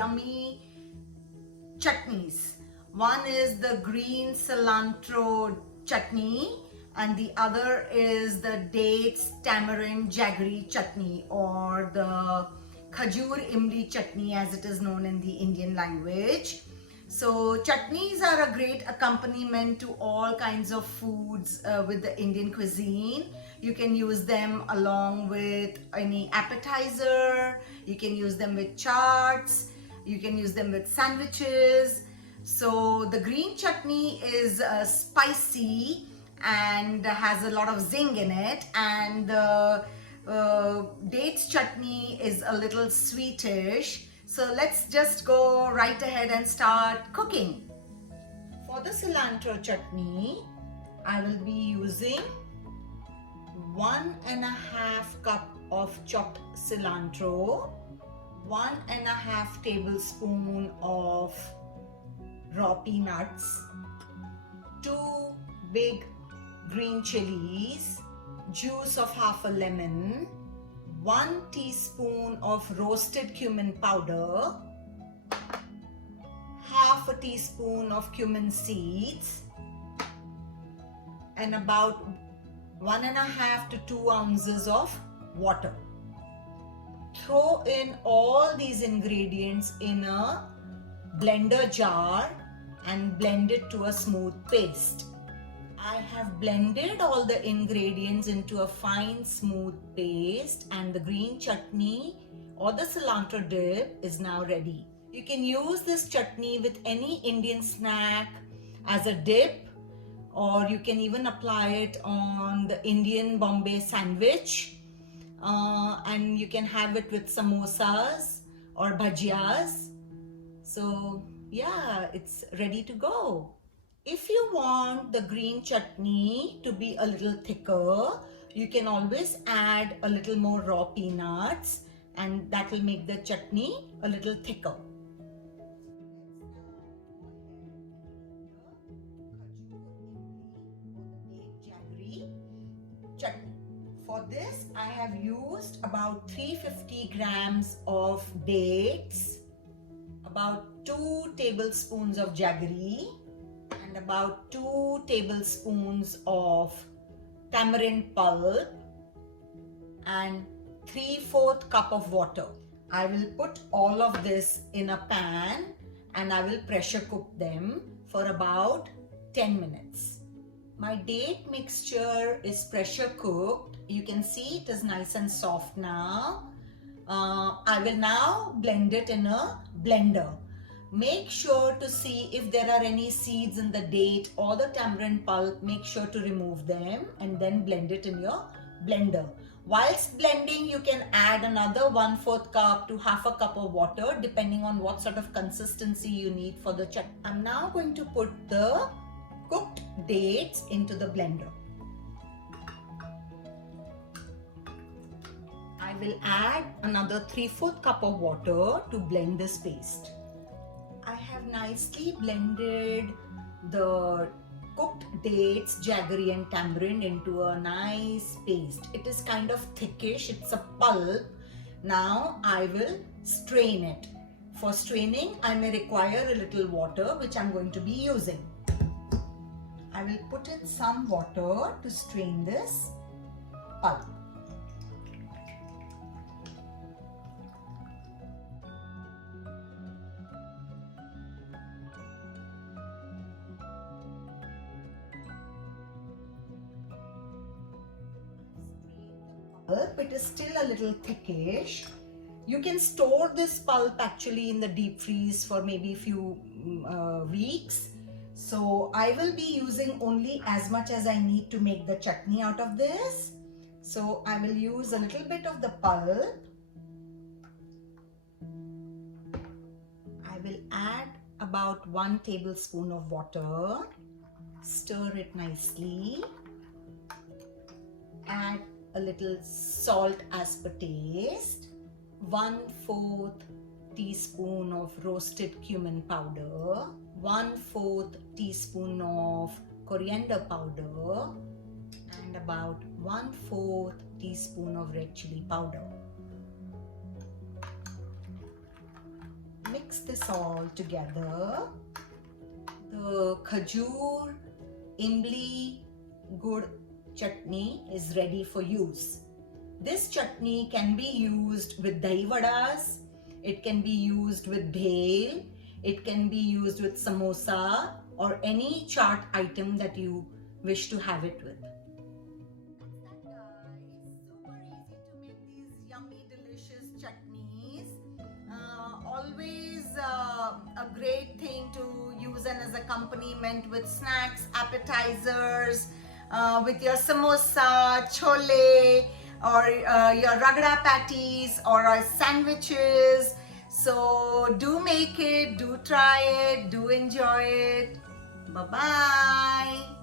yummy chutneys. One is the green cilantro chutney and the other is the dates tamarind jaggery chutney, or the khajur imli chutney as it is known in the Indian language. So chutneys are a great accompaniment to all kinds of foods with the Indian cuisine. You can use them along with any appetizer, you can use them with chaats, you can use them with sandwiches. So the green chutney is spicy and has a lot of zing in it, and the dates chutney is a little sweetish. So let's just go right ahead and start cooking. For the cilantro chutney, I will be using 1.5 cup of chopped cilantro, 1.5 tablespoon of raw peanuts, 2 big green chilies, juice of half a lemon, 1 teaspoon of roasted cumin powder, half a teaspoon of cumin seeds, and about 1.5 to 2 ounces of water. Throw in all these ingredients in a blender jar and blend it to a smooth paste. I have blended all the ingredients into a fine smooth paste, and the green chutney or the cilantro dip is now ready. You can use this chutney with any Indian snack as a dip, or you can even apply it on the Indian Bombay sandwich, and you can have it with samosas or bhajiyas. So yeah, it's ready to go. If you want the green chutney to be a little thicker, you can always add a little more raw peanuts, and that will make the chutney a little thicker. Chutney. For this, I have used about 350 grams of dates, about 2 tablespoons of jaggery, and about 2 tablespoons of tamarind pulp, and 3/4 cup of water. I will put all of this in a pan and I will pressure cook them for about 10 minutes. My date mixture is pressure cooked. You can see it is nice and soft now. I will now blend it in a blender. Make sure to see if there are any seeds in the date or the tamarind pulp. Make sure to remove them and then blend it in your blender. Whilst blending, you can add another 1/4 cup to half a cup of water depending on what sort of consistency you need for the chutney. I'm now going to put the cooked dates into the blender. I will add another 3/4 cup of water to blend this paste. I have nicely blended the cooked dates, jaggery and tamarind into a nice paste. It is kind of thickish, it's a pulp. Now I will strain it. For straining, I may require a little water, which I'm going to be using. I will put in some water to strain this pulp. It is still a little thickish. You can store this pulp actually in the deep freeze for maybe a few weeks. So I will be using only as much as I need to make the chutney out of this. So I will use a little bit of the pulp. I will add about 1 tablespoon of water. Stir it nicely. Add a little salt as per taste. 1/4 teaspoon of roasted cumin powder, 1/4 teaspoon of coriander powder, and about 1/4 teaspoon of red chili powder. mix this all together. The khajur imli gur chutney is ready for use. This chutney can be used with dahi vadas, it can be used with bhel, it can be used with samosa or any chaat item that you wish to have it with. That's that, guys. Super easy to make these yummy, delicious chutneys. Always a great thing to use and as accompaniment with snacks, appetizers, with your samosa, chole, or your ragda patties or sandwiches. So do make it, do try it, do enjoy it. Bye-bye.